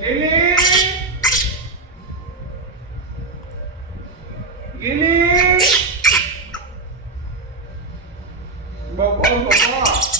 Gini, gini, bokong bokong.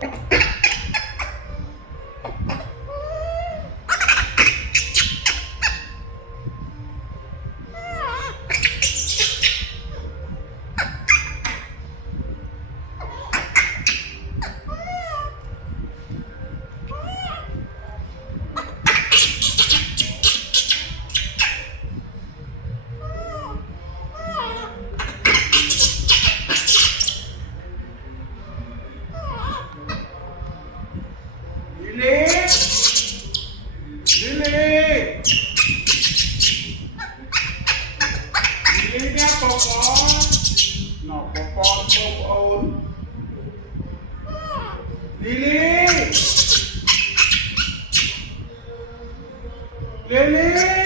ลิลลี่ลิลลี่ลิลลี่เนี่ยปอกอนนอกปอกอนปอกโอนลิลลี่ลิลลี่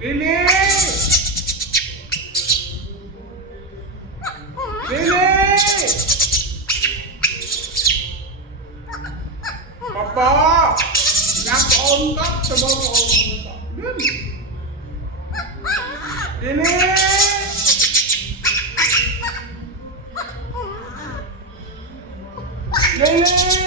ลิลลี่ลิลลี่ป๊านับโอนก็จะบอกโอนลิลลี่ลิลลี่